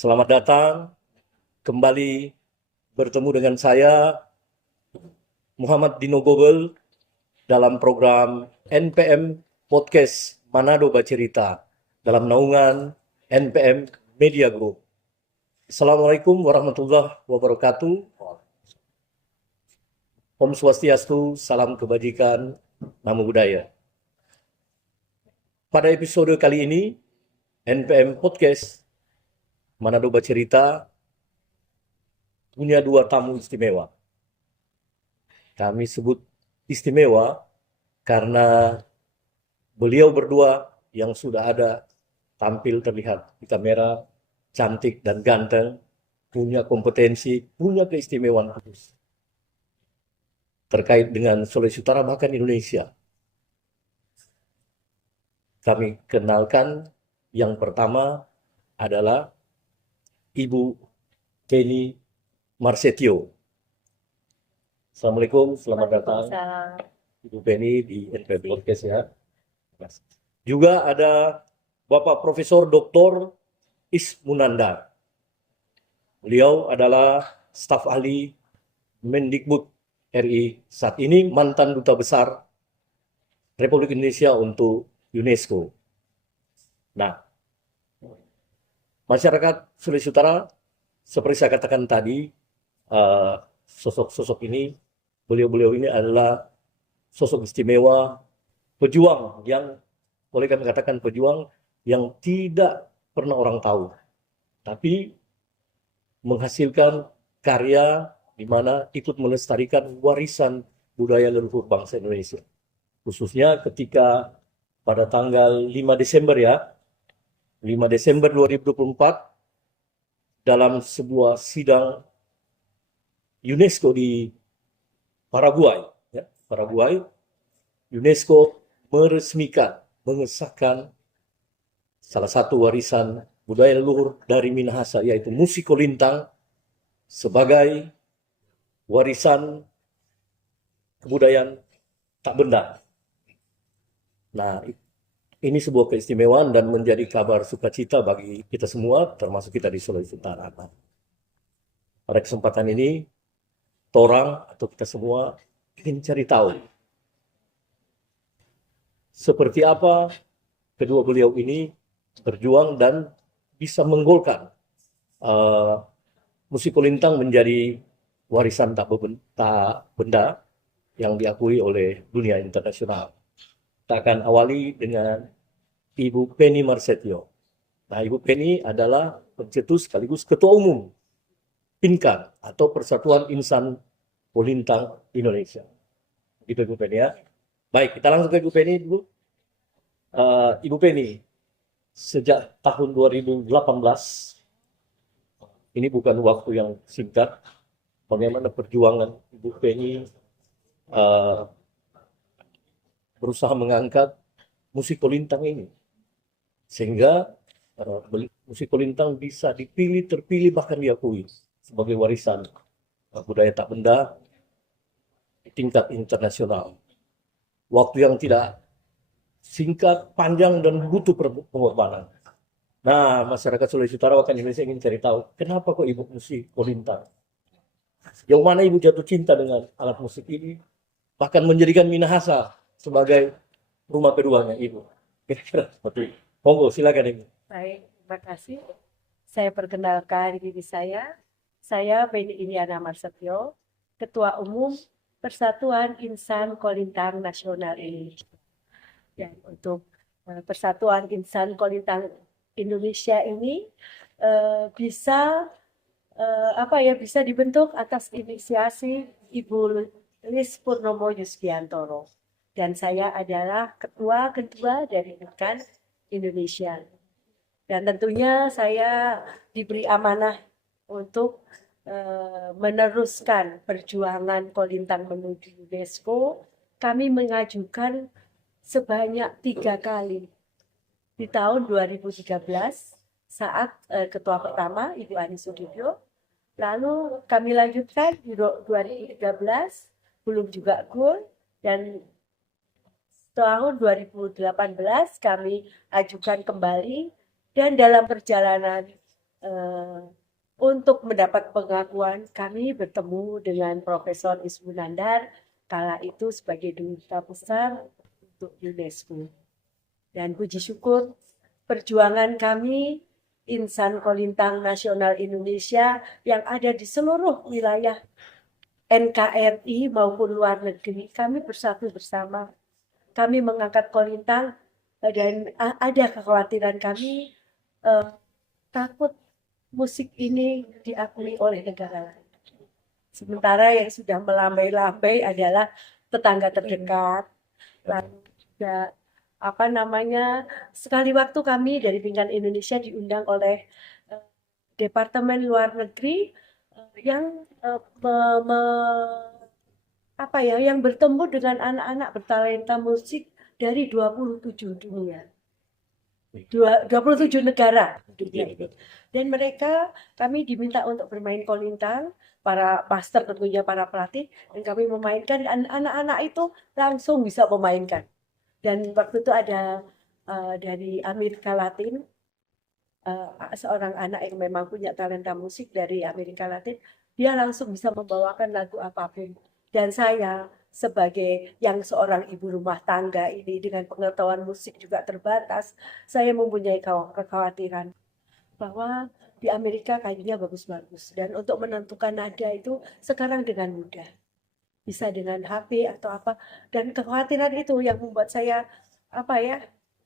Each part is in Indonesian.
Selamat datang kembali bertemu dengan saya Muhammad Dino Gobel dalam program NPM Podcast Manado Bacerita dalam naungan NPM Media Group. Assalamualaikum warahmatullahi wabarakatuh. Om Swastiastu, salam kebajikan, namo buddhaya. Pada episode kali ini, NPM Podcast Manado Bacerita punya dua tamu istimewa. Kami sebut istimewa karena beliau berdua yang sudah ada tampil terlihat di kamera, cantik dan ganteng, punya kompetensi, punya keistimewaan khusus terkait dengan Sulawesi Utara bahkan Indonesia. Kami kenalkan yang pertama adalah Ibu Penny Marsetio. Assalamualaikum, selamat datang Ibu Penny di NPM Podcast ya. Juga ada Bapak Profesor Dr. Ismunanda. Beliau adalah staf ahli Mendikbud RI saat ini, mantan Duta Besar Republik Indonesia untuk UNESCO. Nah, masyarakat Sulawesi Utara, seperti saya katakan tadi, sosok-sosok ini, beliau-beliau ini adalah sosok istimewa, pejuang yang, boleh kami katakan pejuang yang tidak pernah orang tahu, tapi menghasilkan karya di mana ikut melestarikan warisan budaya leluhur bangsa Indonesia. Khususnya ketika pada tanggal 5 Desember ya, 5 Desember 2024, dalam sebuah sidang UNESCO di Paraguay, ya, Paraguay, UNESCO meresmikan, mengesahkan salah satu warisan budaya leluhur dari Minahasa, yaitu musik kolintang sebagai warisan kebudayaan tak benda. Nah, ini sebuah keistimewaan dan menjadi kabar sukacita bagi kita semua, termasuk kita di Sulawesi Utara. Nah, pada kesempatan ini, torang atau kita semua ingin cari tahu seperti apa kedua beliau ini berjuang dan bisa menggolkan musik kolintang menjadi warisan tak benda yang diakui oleh dunia internasional. Kita akan awali dengan Ibu Penny Marsetio. Nah, Ibu Penny adalah pencetus sekaligus Ketua Umum PINKAN atau Persatuan Insan Kolintang Indonesia. Gitu Ibu Penny ya. Baik, kita langsung ke Ibu Penny dulu. Ibu Penny, sejak tahun 2018, ini bukan waktu yang singkat, bagaimana perjuangan Ibu Penny berusaha mengangkat musik kolintang ini, sehingga musik kolintang bisa dipilih, terpilih, bahkan diakui sebagai warisan budaya tak benda di tingkat internasional. Waktu yang tidak singkat, panjang, dan butuh pengorbanan. Nah, masyarakat Sulawesi Utara bahkan Indonesia ingin cari tahu, kenapa kok Ibu musik kolintang? Yang mana Ibu jatuh cinta dengan alat musik ini, bahkan menjadikan Minahasa sebagai rumah keduanya Ibu. Kira-kira seperti itu. Monggo, silakan Ibu. Baik, terima kasih. Saya perkenalkan diri saya Penny Iliana Marsetio, Ketua Umum Persatuan Insan Kolintang Nasional Indonesia. Dan untuk Persatuan Insan Kolintang Indonesia ini bisa bisa dibentuk atas inisiasi Ibu Lis Purnomo Yusgiantoro. Dan saya adalah ketua kedua dari PINKAN Indonesia. Dan tentunya saya diberi amanah untuk meneruskan perjuangan kolintang menuju UNESCO. Kami mengajukan sebanyak 3 kali. Di tahun 2013 saat ketua pertama Ibu Ani Sudibyo. Lalu kami lanjutkan di 2013, belum juga goal, dan tahun 2018 kami ajukan kembali, dan dalam perjalanan Eh, untuk mendapat pengakuan, kami bertemu dengan Profesor Ismu Nandar, kala itu sebagai duta besar untuk UNESCO. Dan puji syukur, perjuangan kami, Insan Kolintang Nasional Indonesia yang ada di seluruh wilayah NKRI maupun luar negeri, kami bersatu bersama. Kami mengangkat kolintang dan ada kekhawatiran kami eh, takut musik ini diakui oleh negara lain. Sementara yang sudah melambai-lambai adalah tetangga terdekat, lalu juga apa namanya, sekali waktu kami dari Pingkan Indonesia diundang oleh eh, Departemen Luar Negeri yang apa ya, yang bertemu dengan anak-anak bertalenta musik dari 27 dunia. 27 negara dunia ini. Dan mereka, kami diminta untuk bermain kolintang, para master tentunya para pelatih, dan kami memainkan, dan anak-anak itu langsung bisa memainkan. Dan waktu itu ada dari Amerika Latin, seorang anak yang memang punya talenta musik dari Amerika Latin, dia langsung bisa membawakan lagu apapun. Dan saya sebagai yang seorang ibu rumah tangga ini dengan pengetahuan musik juga terbatas, saya mempunyai kekhawatiran bahwa di Amerika kayunya bagus-bagus, dan untuk menentukan nada itu sekarang dengan mudah, bisa dengan HP atau apa, dan kekhawatiran itu yang membuat saya apa ya,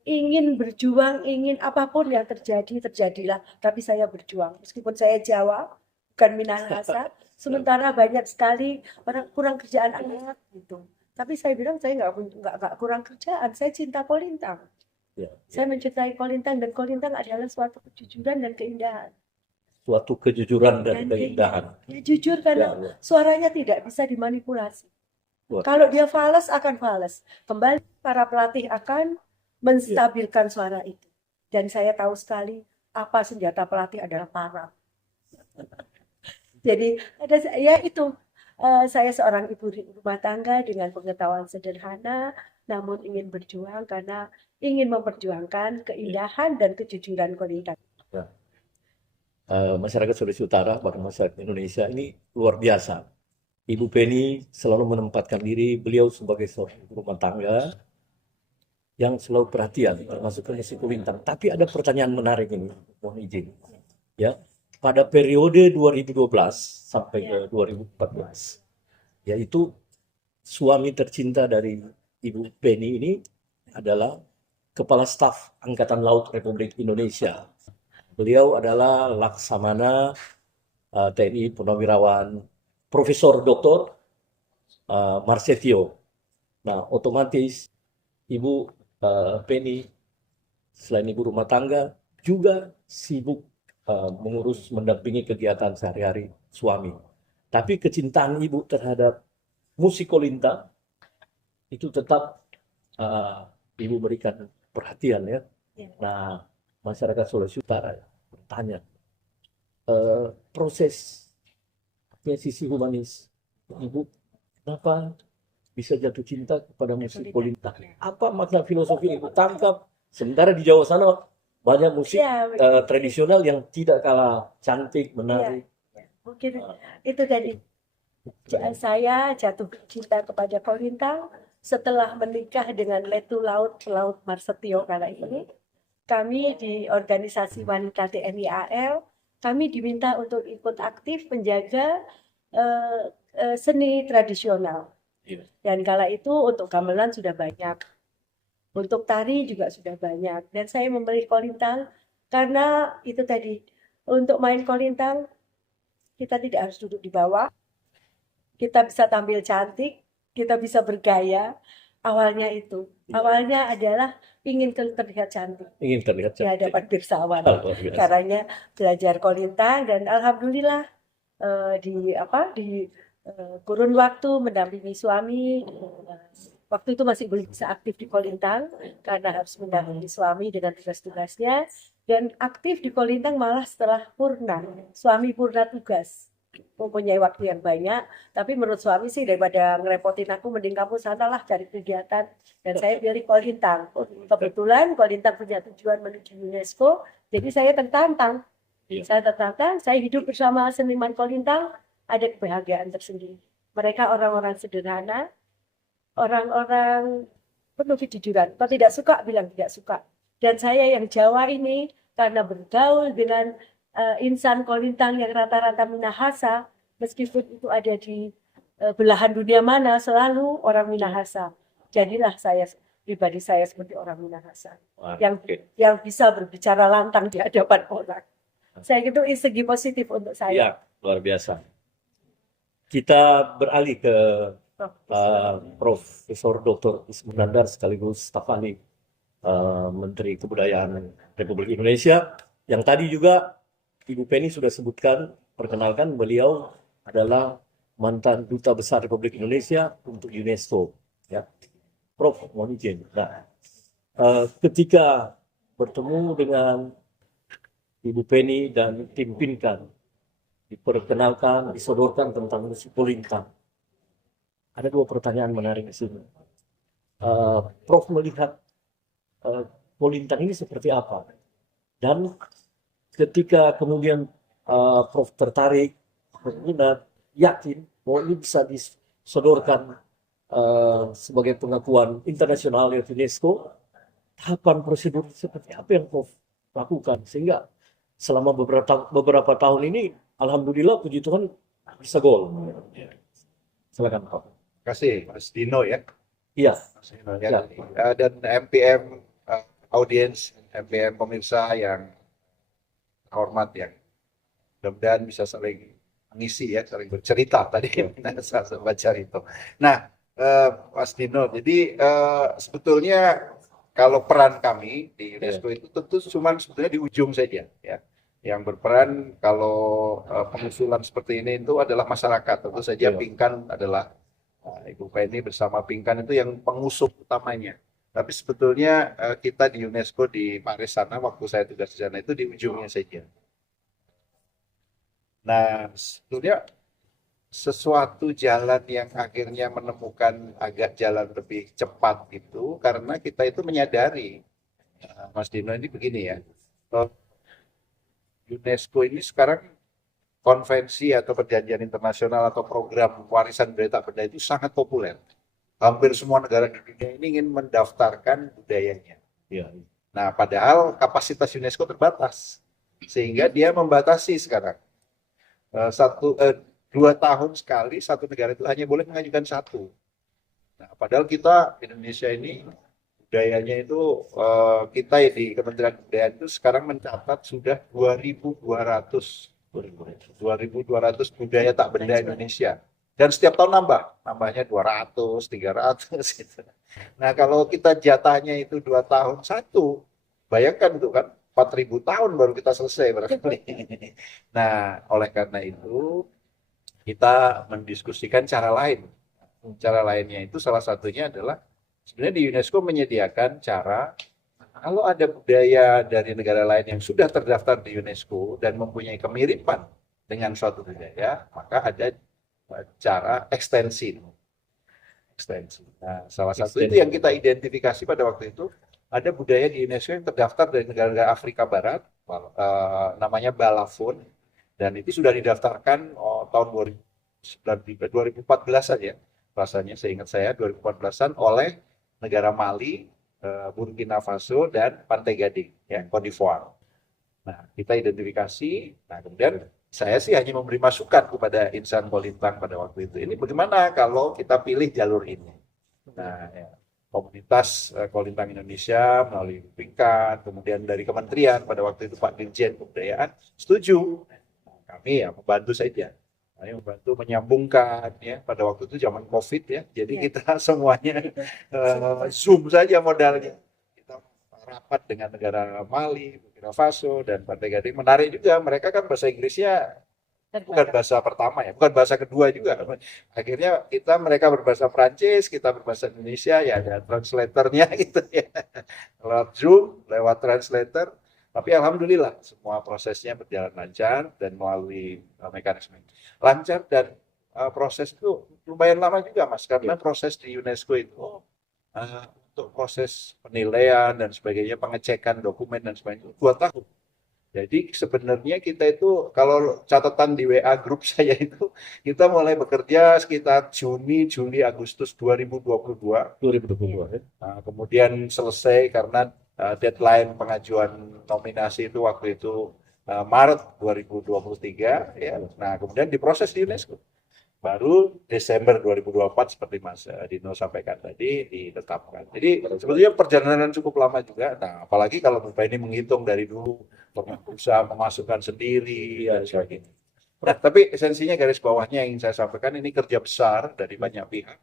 ingin berjuang, ingin apapun yang terjadi terjadilah, tapi saya berjuang meskipun saya Jawa bukan Minahasa, sementara banyak sekali orang kurang kerjaan anak gitu. Tapi saya bilang saya nggak kurang kerjaan, saya cinta kolintang. Ya, Saya mencintai kolintang, dan kolintang adalah suatu kejujuran dan keindahan. suatu kejujuran dan Dan keindahan. dia jujur Ya, karena Allah. suaranya tidak bisa dimanipulasi. Luar Kalau biasa. dia fales akan fales. Kembali para pelatih akan Ya, menstabilkan suara itu. Dan saya tahu sekali apa senjata pelatih adalah parang. Jadi ada ya itu, saya seorang ibu rumah tangga dengan pengetahuan sederhana, namun ingin berjuang karena ingin memperjuangkan keindahan dan kejujuran kolintang. ya. Masyarakat Sulawesi Utara, bahkan masyarakat Indonesia ini luar biasa. Ibu Penny selalu menempatkan diri beliau sebagai seorang ibu rumah tangga yang selalu perhatian, termasuk ke musik kolintang. Tapi ada pertanyaan menarik ini, mohon izin. Ya, pada periode 2012 sampai ke 2014, yaitu suami tercinta dari Ibu Penny ini adalah Kepala Staf Angkatan Laut Republik Indonesia. Beliau adalah Laksamana TNI Purnawirawan Profesor Dr. Marsetio. Nah, otomatis Ibu Penny selain ibu rumah tangga juga sibuk mengurus mendampingi kegiatan sehari-hari suami. Tapi kecintaan ibu terhadap musik kolintang itu tetap ibu berikan perhatian ya. Ya. Nah, masyarakat Sulawesi Utara bertanya prosesnya sisi humanis ibu, kenapa bisa jatuh cinta kepada musik kolintang? Apa makna filosofi ibu tangkap? Sementara di Jawa sana banyak musik Ya, tradisional yang tidak kalah cantik, menarik. mungkin itu tadi. Saya jatuh cinta kepada kolintang setelah menikah dengan Letu Laut Pelaut Marsetio kala ini. Kami di organisasi wanita TNI AL, kami diminta untuk ikut aktif menjaga seni tradisional. Iya. Dan kala itu untuk gamelan sudah banyak, untuk tari juga sudah banyak. Dan saya memilih kolintang karena itu tadi, untuk main kolintang kita tidak harus duduk di bawah, kita bisa tampil cantik, kita bisa bergaya. Awalnya itu, awalnya adalah ingin terlihat cantik Ingin terlihat di cantik. hadapan pirsawan. Luar biasa. Karena belajar kolintang, dan alhamdulillah di kurun waktu mendampingi suami. Waktu itu masih belum bisa aktif di kolintang karena harus mendampingi suami dengan tugas-tugasnya, dan aktif di kolintang malah setelah purna. Suami purna tugas, mempunyai waktu yang banyak, tapi menurut suami sih daripada ngerepotin aku, mending kamu sanalah cari kegiatan, dan saya pilih kolintang. Kebetulan kolintang punya tujuan menuju UNESCO, jadi saya tertantang Iya. Saya tetapkan, saya hidup bersama seniman kolintang, ada kebahagiaan tersendiri. Mereka orang-orang sederhana, orang-orang penuh kejujuran. Kalau tidak suka, bilang tidak suka. Dan saya yang Jawa ini, karena bergaul dengan insan kolintang yang rata-rata Minahasa, meskipun itu ada di belahan dunia mana, selalu orang Minahasa. Jadilah saya, pribadi saya seperti orang Minahasa. Wah, Yang oke. yang bisa berbicara lantang di hadapan orang. Saya itu segi positif untuk saya. Iya, luar biasa. Kita beralih ke Profesor Dr. Ismunandar sekaligus staf ahli Menteri Kebudayaan Republik Indonesia. Yang tadi juga Ibu Penny sudah sebutkan, perkenalkan beliau adalah mantan Duta Besar Republik Indonesia untuk UNESCO. Ya. Prof, mohon izin. Nah, ketika bertemu dengan Ibu Penny dan tim Pinkan, diperkenalkan, disodorkan tentang musik kolintang. Ada dua pertanyaan menarik di sini. Prof melihat kolintang ini seperti apa? Dan ketika kemudian Prof tertarik, berminat, yakin bahwa ini bisa disodorkan sebagai pengakuan internasional oleh UNESCO, tahapan prosedur seperti apa yang Prof lakukan sehingga selama beberapa tahun ini, alhamdulillah puji Tuhan bisa gol. Silakan Prof. Terima kasih Mas Dino ya. Iya. Mas Dino, ya. Dan MPM audiens, MPM pemirsa yang hormat yang mudah-mudahan bisa saling mengisi ya, saling bercerita tadi saya baca itu. Nah, Mas Dino, jadi sebetulnya kalau peran kami di UNESCO itu tentu cuma sebetulnya di ujung saja ya. Yang berperan kalau pengusulan seperti ini itu adalah masyarakat. Tentu saja Pinkan adalah Ibu Penny bersama Pinkan itu yang pengusung utamanya. Tapi sebetulnya kita di UNESCO di Paris sana, waktu saya tugas di sana itu di ujungnya saja. Nah, sebetulnya sesuatu jalan yang akhirnya menemukan agak jalan lebih cepat itu karena kita itu menyadari, Mas Dino ini begini ya, UNESCO ini sekarang konvensi atau perjanjian internasional atau program warisan budaya tak benda itu sangat populer. Hampir semua negara di dunia ini ingin mendaftarkan budayanya. Ya. Nah, padahal kapasitas UNESCO terbatas, sehingga dia membatasi sekarang 2 tahun sekali satu negara itu hanya boleh mengajukan satu. Nah, padahal kita Indonesia ini budayanya itu kita di Kementerian Kebudayaan itu sekarang mencatat sudah 2.200 budaya tak benda Indonesia. Dan setiap tahun nambahnya 200, 300 gitu. Nah, kalau kita jatahnya itu 2 tahun satu, bayangkan itu kan 4.000 tahun baru kita selesai barangkali. Nah, oleh karena itu kita mendiskusikan cara lain. Cara lainnya itu salah satunya adalah sebenarnya di UNESCO menyediakan cara kalau ada budaya dari negara lain yang sudah terdaftar di UNESCO dan mempunyai kemiripan dengan suatu budaya, maka ada cara ekstensi. Nah, salah satu itu yang kita identifikasi pada waktu itu, ada budaya di UNESCO yang terdaftar dari negara-negara Afrika Barat, namanya Balafon, dan itu sudah didaftarkan tahun 2014 saja, rasanya seingat saya 2014an oleh negara Mali, Burkina Faso, dan Pantai Gading, ya, Cote d'Ivoire. Nah, kita identifikasi, nah kemudian saya sih hanya memberi masukan kepada insan kolintang pada waktu itu. Ini bagaimana kalau kita pilih jalur ini? Nah, ya, komunitas kolintang Indonesia melalui Pinkan, kemudian dari kementerian pada waktu itu Pak Dirjen Kebudayaan setuju. Nah, kami ya membantu saja. Kami membantu menyambungkan ya pada waktu itu zaman COVID ya. Jadi kita semuanya Zoom saja modalnya. Kita rapat dengan negara Mali, Burkina Faso, dan Pantai Gading. Menarik juga, mereka kan bahasa Inggrisnya bukan bahasa pertama ya, bukan bahasa kedua juga. Akhirnya mereka berbahasa Prancis, kita berbahasa Indonesia, ya ada translatornya gitu ya. Lewat Zoom, lewat translator. Tapi alhamdulillah semua prosesnya berjalan lancar dan melalui mekanisme lancar, dan proses itu lumayan lama juga Mas, karena proses di UNESCO itu untuk proses penilaian dan sebagainya, pengecekan dokumen dan sebagainya 2 tahun. Jadi sebenarnya kita itu kalau catatan di WA grup saya itu kita mulai bekerja sekitar Juni, Juli, Agustus 2022. 2022 ya. Nah, kemudian selesai karena deadline pengajuan nominasi itu waktu itu Maret 2023 ya. Nah, kemudian diproses di UNESCO. Baru Desember 2024 seperti Mas Dino sampaikan tadi ditetapkan. Jadi sebetulnya perjalanan cukup lama juga. Nah, apalagi kalau Bapak ini menghitung dari dulu pernah berusaha memasukkan sendiri dan sebagainya. Nah, tapi esensinya garis bawahnya yang ingin saya sampaikan ini kerja besar dari banyak pihak.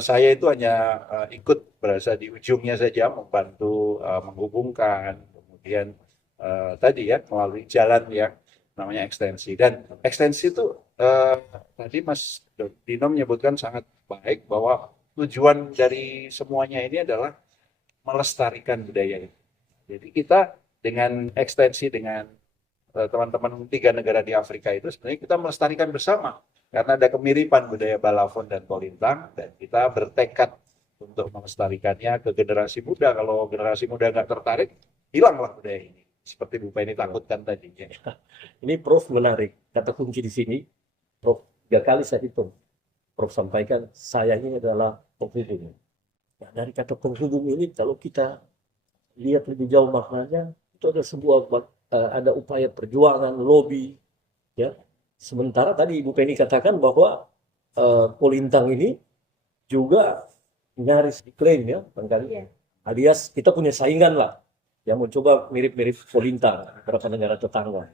Saya itu hanya ikut berasa di ujungnya saja membantu menghubungkan, kemudian tadi ya melalui jalan yang namanya ekstensi. Dan ekstensi itu tadi Mas Dino menyebutkan sangat baik bahwa tujuan dari semuanya ini adalah melestarikan budaya itu. Jadi kita dengan ekstensi dengan teman-teman 3 negara di Afrika itu sebenarnya kita melestarikan bersama karena ada kemiripan budaya Balafon dan Kolintang dan kita bertekad untuk melestarikannya ke generasi muda. Kalau generasi muda nggak tertarik, hilanglah budaya ini. Seperti Bu Penny takutkan tadi. Ya. Ini Prof menarik. Kata kunci di sini, Prof 3 kali saya hitung. Prof sampaikan, saya ini adalah penghubung. Nah, dari kata penghubung ini, kalau kita lihat lebih jauh maknanya, itu ada sebuah ada upaya perjuangan, lobby, ya. Sementara tadi Ibu Penny katakan bahwa Kolintang ini juga nyaris diklaim ya, barangkali. Iya. Alias kita punya saingan lah yang mencoba mirip-mirip Kolintang beberapa negara tetangga.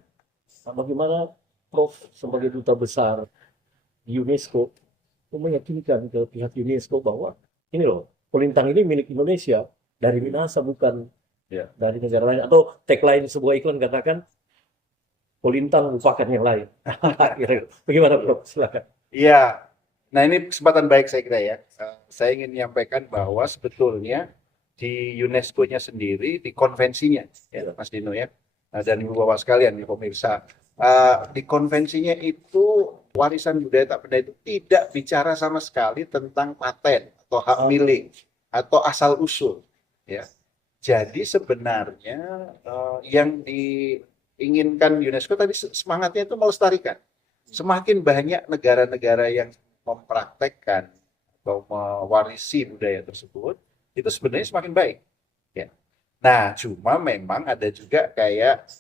Nah, bagaimana Prof sebagai duta besar di UNESCO meyakinkan ke pihak UNESCO bahwa ini loh, Kolintang ini milik Indonesia dari Minahasa, bukan Ya. dari negara lain. Atau tagline sebuah iklan katakan Kolintang lupakan yang lain. Bagaimana Prof? Silakan. Iya. Nah, ini kesempatan baik saya kira ya. Saya ingin menyampaikan bahwa sebetulnya di UNESCO-nya sendiri, di konvensinya, ya, Mas Dino ya, dan Ibu Bapak sekalian, ya, pemirsa, di konvensinya itu warisan budaya tak benda itu tidak bicara sama sekali tentang paten atau hak milik atau asal usul. Ya. Jadi sebenarnya yang diinginkan UNESCO tadi semangatnya itu melestarikan. Semakin banyak negara-negara yang mempraktekkan atau mewarisi budaya tersebut, itu sebenarnya semakin baik. Ya. Nah, cuma memang ada juga kayak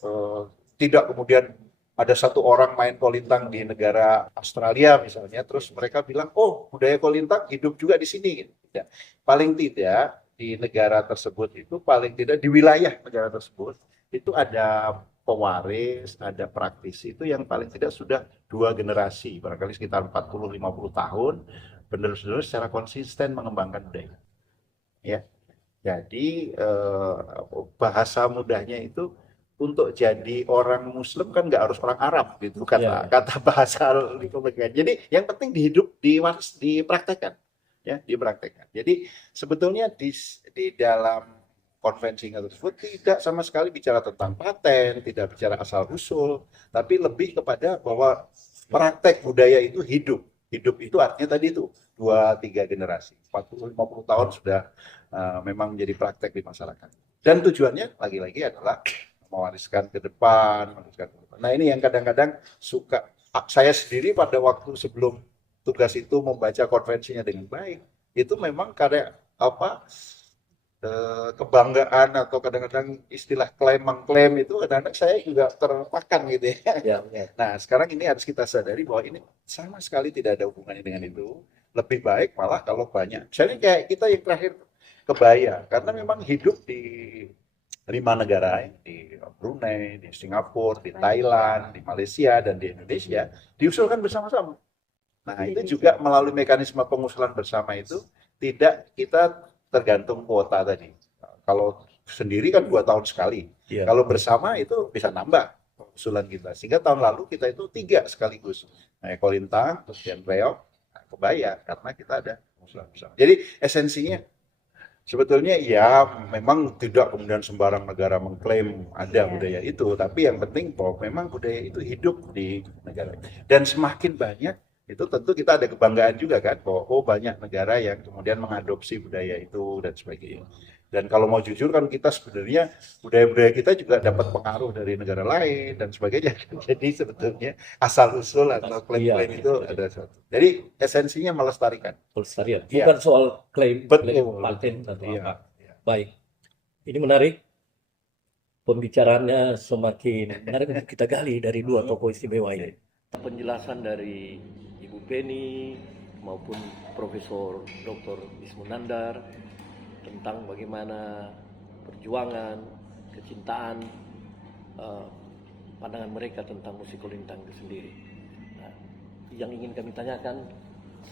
tidak kemudian ada satu orang main kolintang di negara Australia misalnya, terus mereka bilang, oh budaya kolintang hidup juga di sini. Gitu. Ya. Paling tidak di negara tersebut itu, paling tidak di wilayah negara tersebut, itu ada pewaris, ada praktisi itu yang paling tidak sudah 2 generasi, barangkali sekitar 40-50 tahun, benar-benar secara konsisten mengembangkan budaya. Ya, jadi bahasa mudahnya itu untuk jadi orang Muslim kan nggak harus orang Arab gitu kata bahasa Republikan. Jadi yang penting dipraktekkan, ya dipraktekkan. Jadi sebetulnya di dalam konvensi tersebut tidak sama sekali bicara tentang paten, tidak bicara asal usul, tapi lebih kepada bahwa praktek budaya itu hidup. Hidup itu artinya tadi itu 2-3 generasi, 40-50 tahun sudah memang menjadi praktek di masyarakat. Dan tujuannya lagi-lagi adalah mewariskan ke depan, Nah, ini yang kadang-kadang suka saya sendiri pada waktu sebelum tugas itu membaca konvensinya dengan baik, itu memang karena kebanggaan atau kadang-kadang istilah klaim mengklaim itu kadang-kadang saya juga termakan gitu ya. Nah, sekarang ini harus kita sadari bahwa ini sama sekali tidak ada hubungannya dengan itu. Lebih baik malah kalau banyak. Misalnya kayak kita yang terakhir kebaya, karena memang hidup di 5 negara, di Brunei, di Singapura, di Thailand, di Malaysia, dan di Indonesia, diusulkan bersama-sama. Nah, itu juga melalui mekanisme pengusulan bersama itu, tidak kita tergantung kuota tadi. Kalau sendiri kan 2 tahun sekali. Kalau bersama itu bisa nambah pengusulan kita. Sehingga tahun lalu kita itu 3 sekaligus. Nah, Kolintang, terus Reok, kebaya, karena kita ada pengusulan bersama. Jadi esensinya sebetulnya ya memang tidak kemudian sembarang negara mengklaim ada budaya itu, tapi yang penting bahwa memang budaya itu hidup di negara. Dan semakin banyak itu tentu kita ada kebanggaan juga kan, bahwa banyak negara yang kemudian mengadopsi budaya itu dan sebagainya. Dan kalau mau jujur kan kita sebenarnya budaya-budaya kita juga dapat pengaruh dari negara lain dan sebagainya. Jadi sebetulnya asal usul atau klaim-klaim Iya, itu ada satu. Jadi esensinya melestarikan. pelestarian. Iya. Bukan soal klaim Betul. paten atau Iya. apa. Baik, ini menarik. Pembicaraannya semakin menarik untuk kita gali dari dua tokoh istimewa ini. Penjelasan dari Ibu Penny maupun Profesor Dr. Ismunandar tentang bagaimana perjuangan, kecintaan, pandangan mereka tentang musik kolintang itu sendiri. Nah, yang ingin kami tanyakan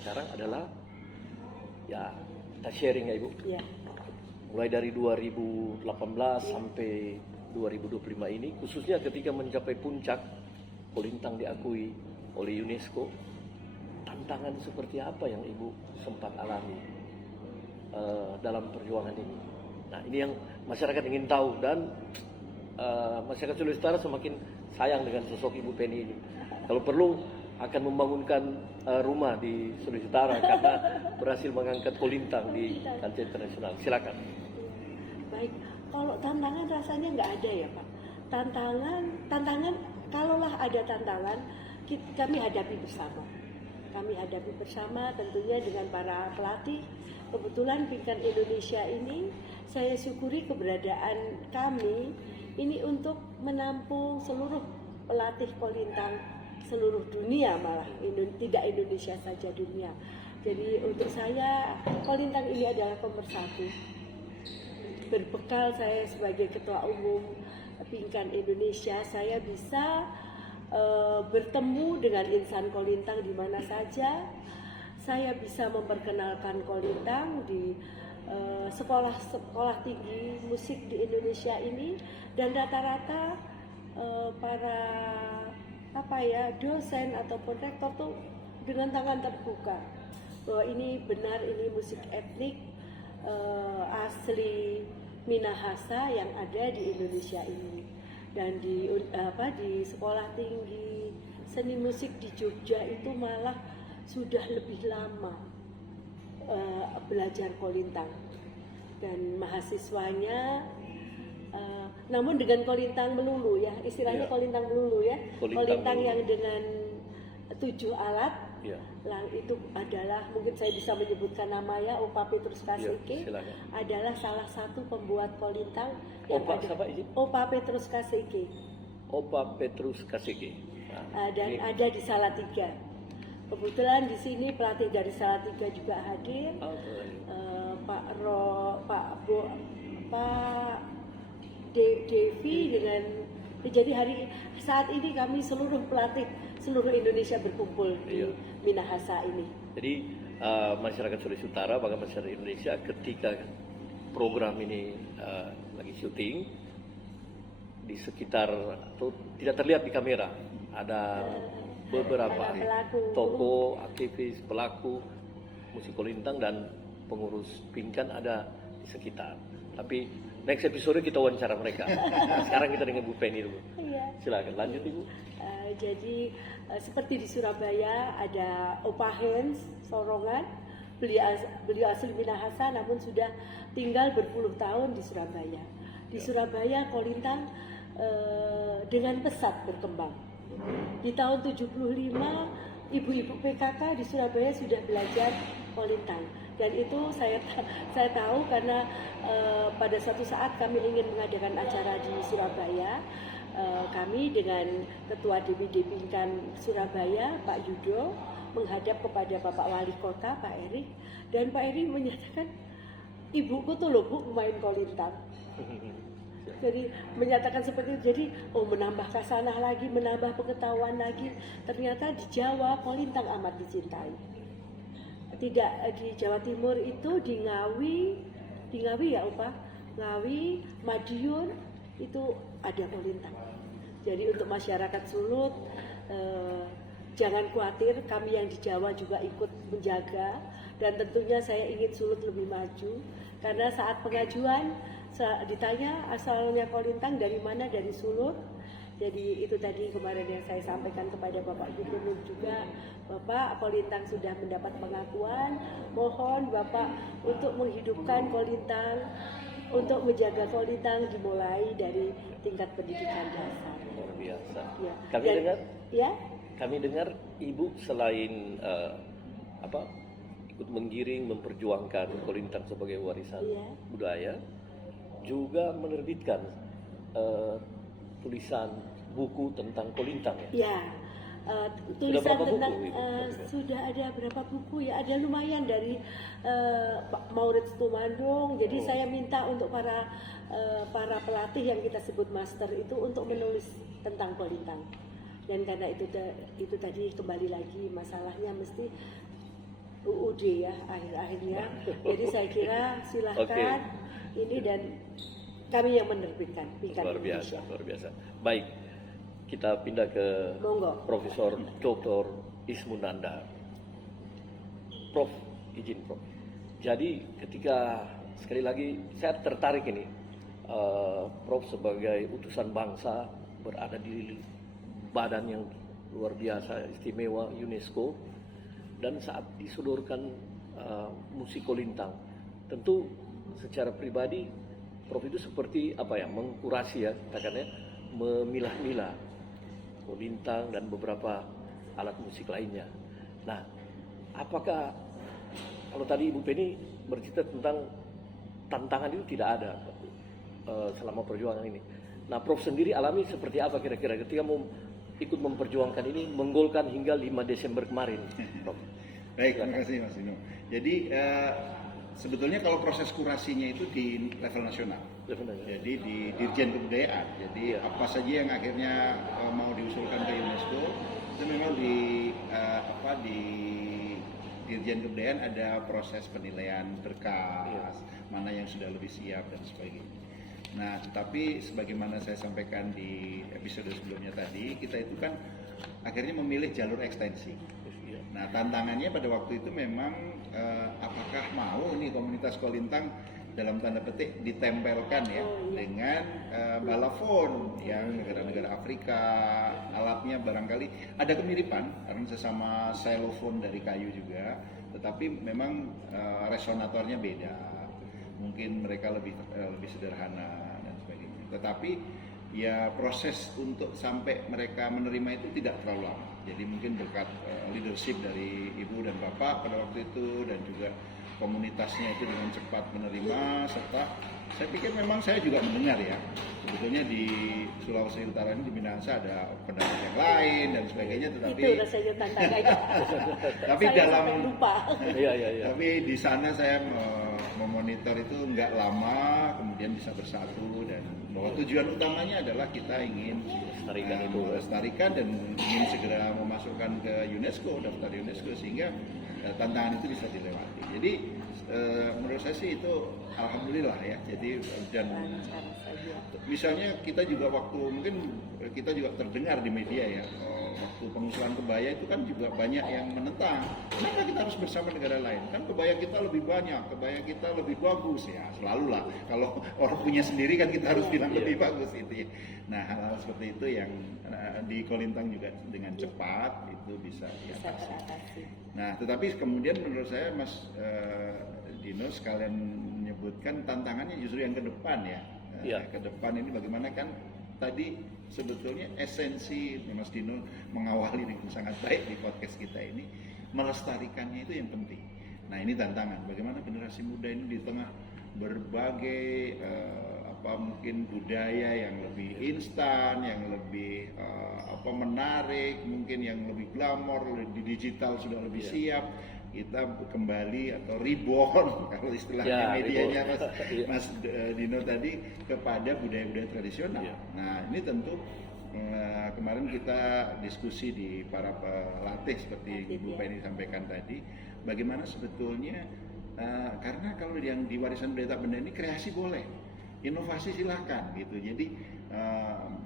sekarang adalah, ya kita sharing ya Ibu. Ya. Mulai dari 2018 sampai 2025 ini, khususnya ketika mencapai puncak kolintang diakui oleh UNESCO, tantangan seperti apa yang Ibu sempat alami dalam perjuangan ini? Nah, ini yang masyarakat ingin tahu, dan masyarakat Sulawesi Utara semakin sayang dengan sosok Ibu Penny ini. Kalau perlu akan membangunkan rumah di Sulawesi Utara karena berhasil mengangkat kolintang di kancah internasional. Silakan. Baik, kalau tantangan rasanya nggak ada ya Pak. Tantangan kalaulah ada tantangan, kami hadapi bersama. Kami hadapi bersama tentunya dengan para pelatih. Kebetulan Pingkan Indonesia ini saya syukuri keberadaan kami ini untuk menampung seluruh pelatih kolintang seluruh dunia, malah tidak Indonesia saja, dunia. Jadi untuk saya kolintang ini adalah pemersatu. Berbekal saya sebagai ketua umum Pingkan Indonesia, saya bisa bertemu dengan insan kolintang di mana saja. Saya bisa memperkenalkan kolintang di sekolah-sekolah tinggi musik di Indonesia ini, dan rata-rata para dosen ataupun rektor tuh dengan tangan terbuka bahwa ini benar, ini musik etnik asli Minahasa yang ada di Indonesia ini. Dan di sekolah tinggi seni musik di Jogja itu malah sudah lebih lama belajar kolintang, dan mahasiswanya namun dengan kolintang melulu ya, istilahnya kolintang melulu ya, kolintang yang dengan 7 alat. Ya. Itu adalah, mungkin saya bisa menyebutkan namanya, Opa Petrus Kasike, adalah salah satu pembuat kolintang yang Opa ada. siapa ini? Opa Petrus Kasike. Opa Petrus Kasike. Nah, Dan ada di Salatiga. Kebetulan di sini pelatih dari Salatiga juga hadir. Pak Devi dengan, jadi saat ini kami seluruh pelatih seluruh Indonesia berkumpul di Minahasa ini. Jadi masyarakat Sulawesi Utara, bahkan masyarakat Indonesia, ketika program ini lagi syuting, di sekitar atau tidak terlihat di kamera ada beberapa tokoh, aktivis, pelaku musik kolintang dan pengurus Pingkan ada di sekitar. Tapi next episode kita wawancara mereka. Nah, sekarang kita dengan Bu Penny dulu. Silakan lanjut Ibu. Jadi seperti di Surabaya ada Opa Hens Sorongan, beliau asli Minahasa namun sudah tinggal berpuluh tahun di Surabaya. Di Surabaya kolintang dengan pesat berkembang. Di tahun 75 ibu-ibu PKK di Surabaya sudah belajar kolintang, dan itu saya tahu karena pada suatu saat kami ingin mengadakan acara di Surabaya. Kami dengan Ketua DPD Pingkan Surabaya, Pak Yudo, menghadap kepada Bapak Wali Kota, Pak Erik, dan Pak Erik menyatakan, ibuku tuh loh Bu pemain kolintang. Jadi menyatakan seperti itu, jadi menambah kasanah lagi, menambah pengetahuan lagi. Ternyata di Jawa kolintang amat dicintai. Tidak di Jawa Timur itu, di Ngawi ya Opa, Ngawi, Madiun itu ada kolintang. Jadi untuk masyarakat Sulut jangan khawatir, kami yang di Jawa juga ikut menjaga, dan tentunya saya ingin Sulut lebih maju, karena saat pengajuan ditanya asalnya kolintang dari mana, dari Sulut. Jadi itu tadi kemarin yang saya sampaikan kepada Bapak Gubernur juga, Bapak, Kolintang sudah mendapat pengakuan, mohon Bapak untuk menghidupkan Kolintang, untuk menjaga Kolintang dimulai dari tingkat pendidikan dasar. Luar biasa. Ya. Kami Dan- dengar, ya, kami dengar Ibu selain ikut menggiring, memperjuangkan Kolintang sebagai warisan Iya. budaya, juga menerbitkan tulisan buku tentang Kolintang ya. ya. Tulisan berapa buku, tentang Ibu? sudah ada berapa buku ya? Ada lumayan dari Pak Maurits Tumandung. Jadi Oh. saya minta untuk para pelatih yang kita sebut master itu untuk menulis tentang Kolintang. Dan karena itu tadi kembali lagi masalahnya mesti UUD ya akhir-akhirnya. Jadi saya kira silahkan ini dan kami yang menerbitkan. Bingkai Luar biasa, Indonesia. luar biasa. Baik, kita pindah ke Monggo. Profesor Dr. Ismunanda. Prof, izin Prof. Jadi ketika sekali lagi saya tertarik ini, Prof sebagai utusan bangsa berada di badan yang luar biasa istimewa UNESCO, dan saat disodorkan musik Kolintang, tentu secara pribadi Prof itu seperti mengkurasi ya, katakannya memilah-milah Kolintang dan beberapa alat musik lainnya. Nah, apakah kalau tadi Ibu Penny bercerita tentang tantangan itu tidak ada selama perjuangan ini. Nah, Prof sendiri alami seperti apa kira-kira ketika mau ikut memperjuangkan ini, menggolkan hingga 5 Desember kemarin, Prof? Baik, terima kasih Mas Dino. Jadi sebetulnya kalau proses kurasinya itu di level nasional. Jadi di Dirjen Kebudayaan. Jadi apa saja yang akhirnya mau diusulkan ke UNESCO itu memang di Dirjen Kebudayaan ada proses penilaian berkas, mana yang sudah lebih siap dan sebagainya. Nah, tetapi sebagaimana saya sampaikan di episode sebelumnya tadi, kita itu kan akhirnya memilih jalur ekstensi. Nah, tantangannya pada waktu itu memang apakah mau nih komunitas Kolintang dalam tanda petik ditempelkan ya dengan balafon yang negara-negara Afrika, alatnya barangkali ada kemiripan karena sesama xylophone dari kayu juga, tetapi memang resonatornya beda. Mungkin mereka lebih sederhana dan sebagainya. Tetapi ya proses untuk sampai mereka menerima itu tidak terlalu lama. Jadi mungkin berkat leadership dari Ibu dan Bapak pada waktu itu dan juga komunitasnya itu dengan cepat menerima, serta saya pikir memang saya juga mendengar ya, sebetulnya di Sulawesi Utara ini di Minahasa ada pendapat yang lain dan sebagainya, tetapi Itu rasanya tantangannya. tapi Saya dalam sampai lupa. Iya. tapi di sana saya memonitor itu nggak lama, kemudian bisa bersatu dan bahwa tujuan utamanya adalah kita ingin melestarikan dan ingin segera memasukkan ke UNESCO, daftar UNESCO, sehingga tantangan itu bisa dilewati. Jadi menurut saya sih itu alhamdulillah ya. Jadi dan misalnya kita juga mungkin kita juga terdengar di media ya, waktu pengusulan kebaya itu kan juga banyak yang menentang. Kenapa kita harus bersama negara lain? Kan kebaya kita lebih banyak, kebaya kita lebih bagus ya. Selalulah kalau orang punya sendiri kan kita harus bilang lebih bagus itu ya. Nah, hal-hal seperti itu yang di Kolintang juga dengan cepat itu bisa diatasi. Nah, tetapi kemudian menurut saya Mas Dino sekalian menyebutkan tantangannya justru yang ke depan ya. Ke depan ini bagaimana kan tadi sebetulnya esensi Mas Dino mengawali dengan sangat baik di podcast kita ini, melestarikannya itu yang penting. Nah, ini tantangan bagaimana generasi muda ini di tengah berbagai mungkin budaya yang lebih instan, yang lebih menarik, mungkin yang lebih glamor, di digital sudah lebih siap. Kita kembali atau reborn kalau istilahnya medianya Mas Dino tadi kepada budaya-budaya tradisional. Nah, ini tentu kemarin kita diskusi di para pelatih seperti Ibu Penny sampaikan tadi, bagaimana sebetulnya karena kalau yang di warisan budaya tak benda ini kreasi boleh, inovasi silahkan gitu. Jadi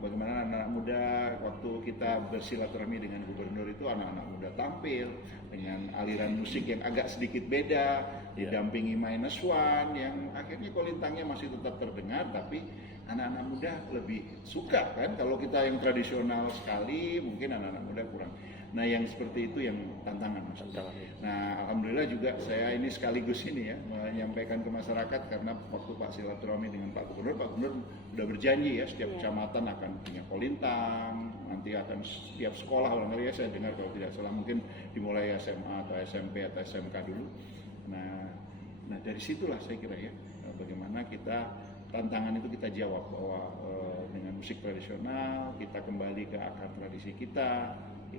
bagaimana anak-anak muda waktu kita bersilaturahmi dengan gubernur itu, anak-anak muda tampil dengan aliran musik yang agak sedikit beda, didampingi minus one yang akhirnya kolintangnya masih tetap terdengar, tapi anak-anak muda lebih suka kan. Kalau kita yang tradisional sekali mungkin anak-anak muda kurang. Nah yang seperti itu yang tantangan Mas. Nah alhamdulillah juga saya ini sekaligus ini ya menyampaikan ke masyarakat, karena waktu Pak silaturahmi dengan Pak Gubernur sudah berjanji ya setiap kecamatan akan punya kolintang, nanti akan setiap sekolah, barangkali ya saya dengar kalau tidak salah mungkin dimulai SMA atau SMP atau SMK dulu. Nah dari situlah saya kira ya bagaimana kita tantangan itu kita jawab bahwa dengan musik tradisional kita kembali ke akar tradisi kita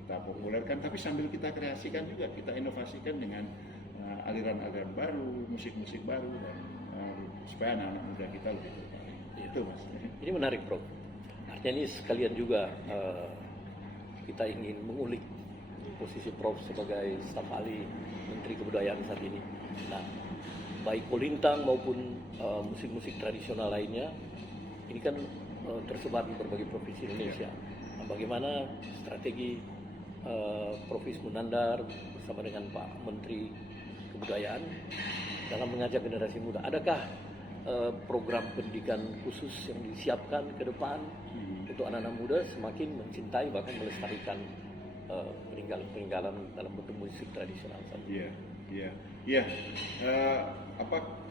populerkan, tapi sambil kita kreasikan juga, kita inovasikan dengan aliran-aliran baru, musik-musik baru, dan supaya anak-anak muda kita lebih tertarik. Itu Mas. Ini menarik, Prof. Artinya ini sekalian juga kita ingin mengulik posisi Prof sebagai staf ahli Menteri Kebudayaan saat ini. Nah, baik kolintang maupun musik-musik tradisional lainnya, ini kan tersebar di berbagai provinsi Indonesia. Nah, bagaimana strategi Prof Ismunandar bersama dengan Pak Menteri Kebudayaan dalam mengajak generasi muda? Adakah program pendidikan khusus yang disiapkan ke depan untuk anak-anak muda semakin mencintai bahkan melestarikan peninggalan dalam bentuk musik tradisional? Iya.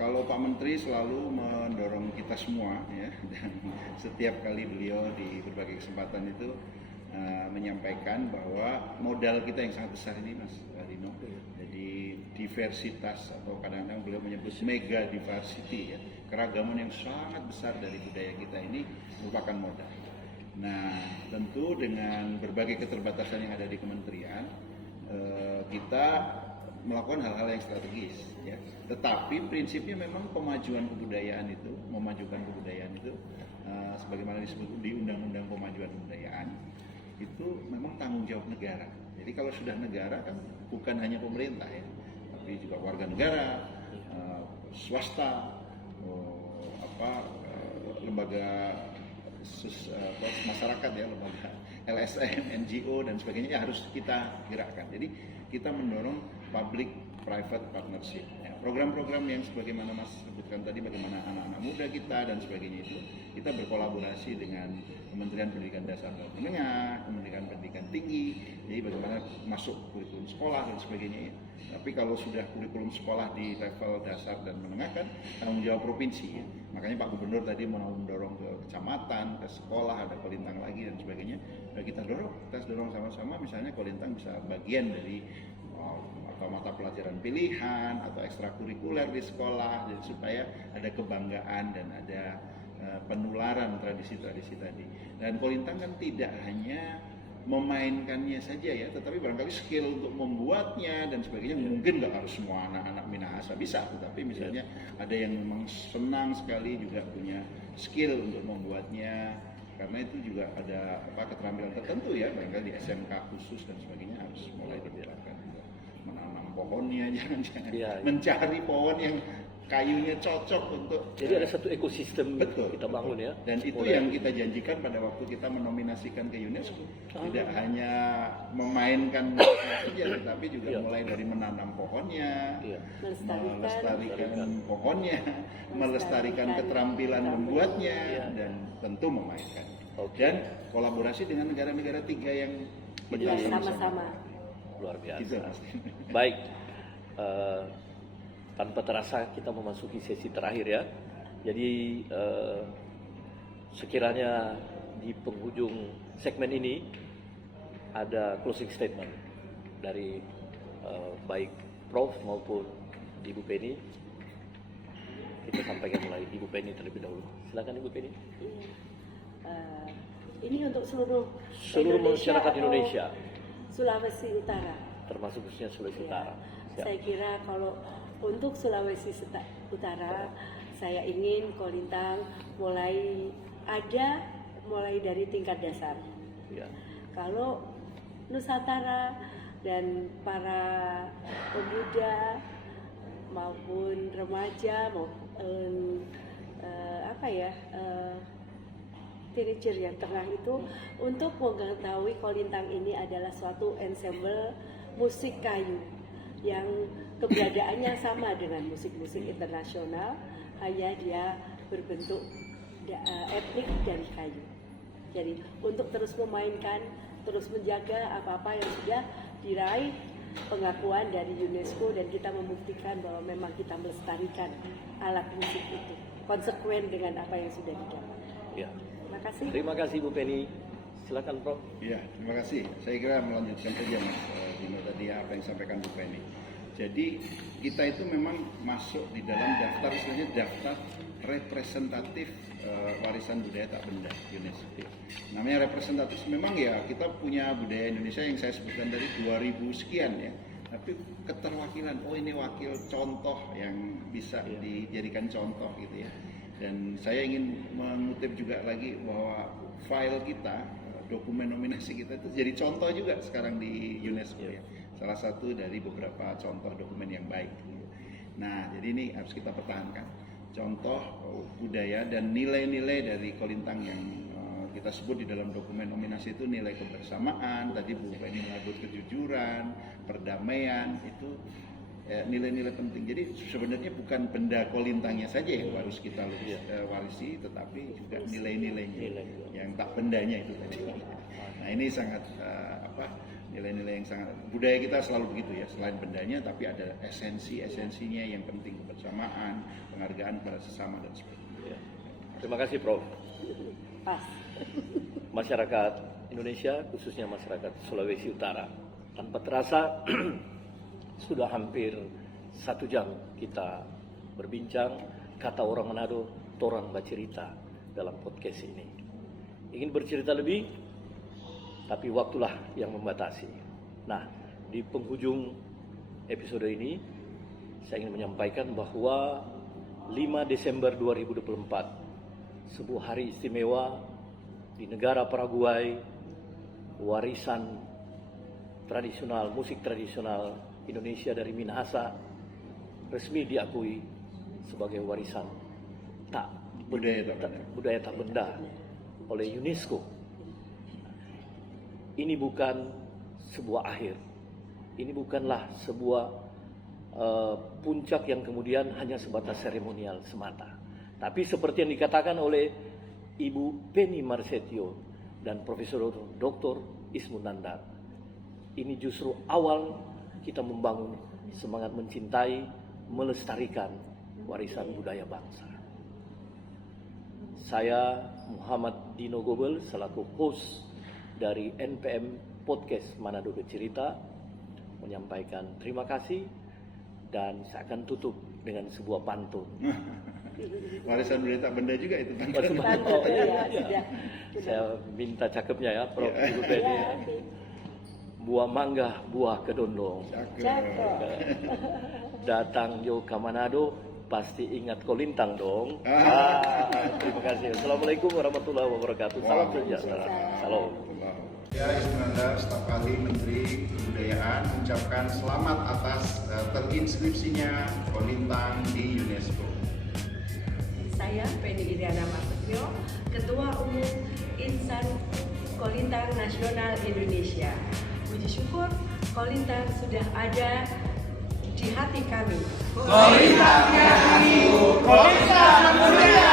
Kalau Pak Menteri selalu mendorong kita semua ya, dan setiap kali beliau di berbagai kesempatan itu menyampaikan bahwa modal kita yang sangat besar ini Mas Dino, jadi diversitas atau kadang-kadang beliau menyebut mega diversity ya, keragaman yang sangat besar dari budaya kita ini merupakan modal. Nah tentu dengan berbagai keterbatasan yang ada di kementerian, kita melakukan hal-hal yang strategis ya. Tetapi prinsipnya memang memajukan kebudayaan itu sebagaimana disebut di Undang-Undang Pemajuan Kebudayaan itu memang tanggung jawab negara. Jadi kalau sudah negara kan bukan hanya pemerintah ya, tapi juga warga negara, swasta, lembaga masyarakat ya, lembaga LSM, NGO dan sebagainya ya, harus kita gerakkan. Jadi kita mendorong public private partnership. Ya, program-program yang sebagaimana Mas sebutkan tadi, bagaimana anak-anak muda kita dan sebagainya itu kita berkolaborasi dengan Kementerian Pendidikan Dasar dan Menengah, Kementerian Pendidikan Tinggi, jadi bagaimana masuk kurikulum sekolah dan sebagainya ya. Tapi kalau sudah kurikulum sekolah di level dasar dan menengah kan tanggung jawab provinsi ya. Makanya Pak Gubernur tadi mau mendorong ke kecamatan, ke sekolah, ada kolintang lagi dan sebagainya. Nah, kita dorong sama-sama, misalnya kolintang bisa bagian dari atau mata pelajaran pilihan atau ekstrakurikuler di sekolah, jadi supaya ada kebanggaan dan ada penularan tradisi-tradisi tadi. Dan kolintang kan tidak hanya memainkannya saja ya, tetapi barangkali skill untuk membuatnya dan sebagainya mungkin nggak harus semua anak-anak Minahasa bisa, tetapi misalnya ada yang memang senang sekali juga punya skill untuk membuatnya, karena itu juga ada keterampilan tertentu ya, barangkali di SMK khusus dan sebagainya harus mulai diterapkan. Menanam pohonnya, jangan-jangan mencari pohon yang kayunya cocok untuk. Jadi ada satu ekosistem betul, kita bangun ya. Dan itu yang kita janjikan pada waktu kita menominasikan ke UNESCO. Tidak hanya memainkan saja, tetapi juga mulai dari menanam pohonnya, melestarikan pohonnya, melestarikan keterampilan membuatnya, dan tentu memainkan. Dan kolaborasi dengan negara-negara tiga yang sama-sama. Luar biasa. Baik. Tanpa terasa kita memasuki sesi terakhir ya. Jadi sekiranya di penghujung segmen ini ada closing statement dari baik Prof maupun Ibu Penny. Kita sampaikan mulai Ibu Penny terlebih dahulu. Silakan Ibu Penny. Ini untuk seluruh masyarakat Indonesia. Sulawesi Utara. Termasuk khususnya Sulawesi Utara. Ya. Saya kira kalau untuk Sulawesi Utara, saya ingin kolintang mulai dari tingkat dasar. Ya. Kalau Nusantara dan para pemuda maupun remaja maupun teenager yang tengah itu untuk mengetahui Kolintang ini adalah suatu ensemble musik kayu yang keberadaannya sama dengan musik-musik internasional, hanya dia berbentuk etnik dari kayu. Jadi untuk terus memainkan, terus menjaga apa-apa yang sudah diraih pengakuan dari UNESCO, dan kita membuktikan bahwa memang kita melestarikan alat musik itu konsekuen dengan apa yang sudah didapat. Ya. Terima kasih. Terima kasih Bu Penny. Silakan Prof. Ya, terima kasih. Saya kira melanjutkan saja Mas Dino tadi apa yang disampaikan Bu Penny. Jadi kita itu memang masuk di dalam daftar, istilahnya daftar representatif warisan budaya tak benda UNESCO. Namanya representatif, memang ya kita punya budaya Indonesia yang saya sebutkan dari 2000 sekian ya. Tapi keterwakilan, oh ini wakil contoh yang bisa dijadikan contoh gitu ya. Dan saya ingin mengutip juga lagi bahwa file kita, dokumen nominasi kita itu jadi contoh juga sekarang di UNESCO ya. Salah satu dari beberapa contoh dokumen yang baik. Nah, jadi ini harus kita pertahankan. Contoh budaya dan nilai-nilai dari Kolintang yang kita sebut di dalam dokumen nominasi itu nilai kebersamaan, tadi Bu Penny menyebut kejujuran, perdamaian, itu nilai-nilai penting. Jadi sebenarnya bukan benda Kolintangnya saja yang harus kita warisi, tetapi juga nilai-nilainya yang tak bendanya itu tadi. Nah, ini sangat nilai-nilai yang sangat, budaya kita selalu begitu ya, selain bendanya tapi ada esensinya yang penting, kebersamaan, penghargaan pada sesama dan sebagainya. Terima kasih Prof. Pas. Masyarakat Indonesia, khususnya masyarakat Sulawesi Utara, tanpa terasa sudah hampir 1 jam kita berbincang. Kata orang Manado, torang bercerita dalam podcast ini. Ingin bercerita lebih, tapi waktulah yang membatasi. Nah, di penghujung episode ini, saya ingin menyampaikan bahwa 5 Desember 2024, sebuah hari istimewa di negara Paraguay, warisan tradisional, musik tradisional Indonesia dari Minahasa resmi diakui sebagai warisan budaya tak benda oleh UNESCO. Ini bukan sebuah akhir, ini bukanlah sebuah puncak yang kemudian hanya sebatas seremonial semata. Tapi seperti yang dikatakan oleh Ibu Penny Marsetio dan Profesor Dr. Ismu Nandar, ini justru awal kita membangun semangat mencintai, melestarikan warisan budaya bangsa. Saya Muhammad Dino Gobel selaku host dari NPM Podcast Manado Bercerita menyampaikan terima kasih, dan saya akan tutup dengan sebuah pantun. Warisan budaya tak benda juga itu kan. Saya minta cakepnya ya Prof. Ibu Penny. Buah mangga, buah kedondong. Datang jo ke Manado, pasti ingat Kolintang dong. Terima kasih. Assalamualaikum warahmatullahi wabarakatuh. Salam sejahtera. Salam. Ya, Ismu Nandar, staf ahli Menteri Kebudayaan, mengucapkan selamat atas terinskripsinya Kolintang di UNESCO. Saya Penny Iriana Masetio, Ketua Umum Insan Kolintang Nasional Indonesia. Puji syukur Kolintang sudah ada di hati kami. Kolintang di hatimu, Kolintang mulia.